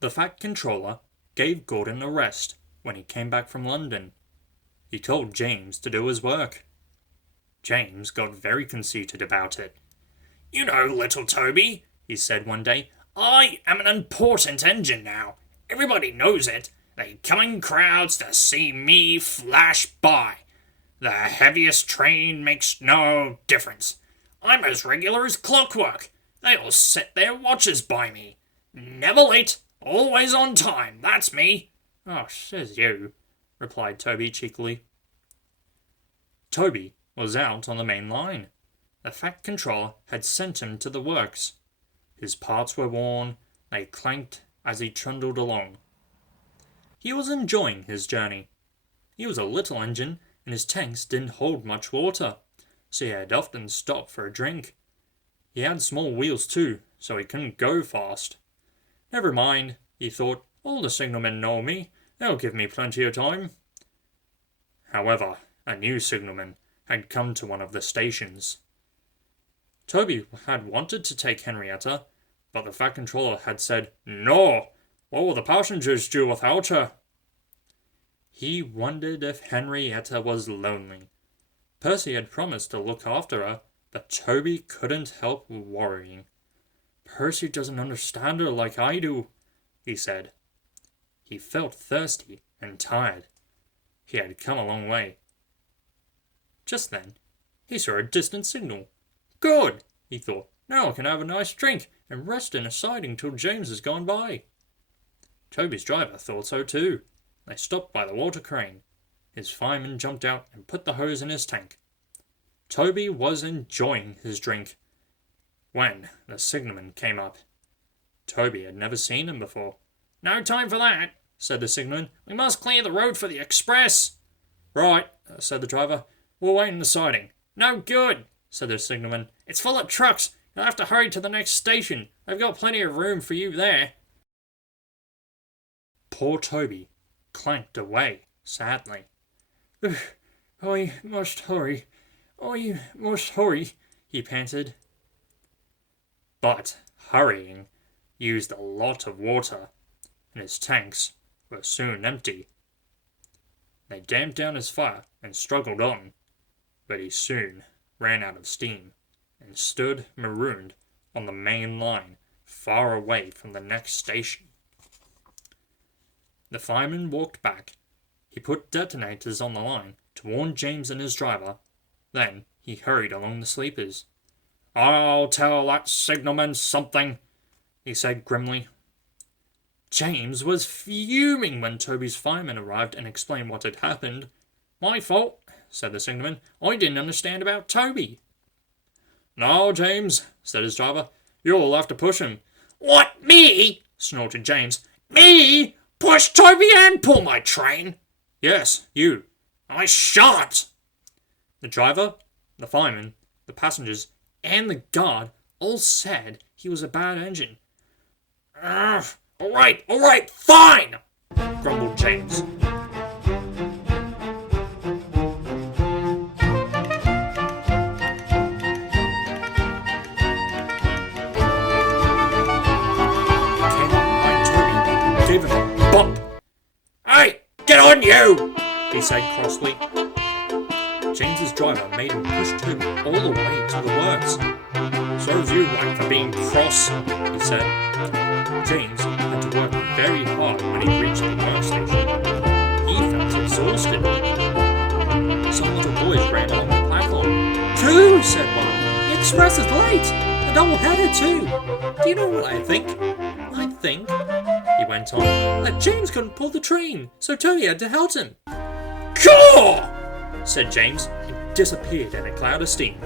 The Fat Controller gave Gordon a rest when he came back from London. He told James to do his work. James got very conceited about it. "You know, little Toby," he said one day, "I am an important engine now. Everybody knows it. They come in crowds to see me flash by. The heaviest train makes no difference. I'm as regular as clockwork. They all set their watches by me. Never late. Always on time, that's me." "Oh, says you," replied Toby cheekily. Toby was out on the main line. The Fat Controller had sent him to the works. His parts were worn, they clanked as he trundled along. He was enjoying his journey. He was a little engine, and his tanks didn't hold much water, so he had often stopped for a drink. He had small wheels too, so he couldn't go fast. Never mind, he thought, all the signalmen know me. They'll give me plenty of time. However, a new signalman had come to one of the stations. Toby had wanted to take Henrietta, but the Fat Controller had said, "No! What will the passengers do without her?" He wondered if Henrietta was lonely. Percy had promised to look after her, but Toby couldn't help worrying. "Percy doesn't understand her like I do," he said. He felt thirsty and tired. He had come a long way. Just then, he saw a distant signal. "Good," he thought. "Now I can have a nice drink and rest in a siding till James has gone by." Toby's driver thought so too. They stopped by the water crane. His fireman jumped out and put the hose in his tank. Toby was enjoying his drink when the signalman came up. Toby had never seen him before. "No time for that," said the signalman. "We must clear the road for the express." "Right," said the driver. "We'll wait in the siding." "No good," said the signalman. "It's full of trucks. You'll have to hurry to the next station. I've got plenty of room for you there." Poor Toby clanked away sadly. "I must hurry. I must hurry," he panted. But hurrying used a lot of water, and his tanks were soon empty. They damped down his fire and struggled on, but he soon ran out of steam and stood marooned on the main line far away from the next station. The fireman walked back. He put detonators on the line to warn James and his driver. Then he hurried along the sleepers. "I'll tell that signalman something," he said grimly. James was fuming when Toby's fireman arrived and explained what had happened. "My fault," said the signalman. "I didn't understand about Toby." "No, James," said his driver. "You'll have to push him." "What, me?" snorted James. "Me? Push Toby and pull my train?" "Yes, you." "I shan't." The driver, the fireman, the passengers, and the guard all said he was a bad engine. All right, fine," grumbled James. Came up behind Toby and gave him a bump. "Hey, get on you," he said crossly. James's driver made him push Toby all the way to the works. "Serves you right for being cross," he said. James had to work very hard when he reached the workstation. He felt exhausted. Some little boys ran along the platform. "Two," said one. "The express is late. The double-header too. Do you know what I think? I think," he went on, "that James couldn't pull the train, so Toby had to help him." "Caw!" said James, and disappeared in a cloud of steam.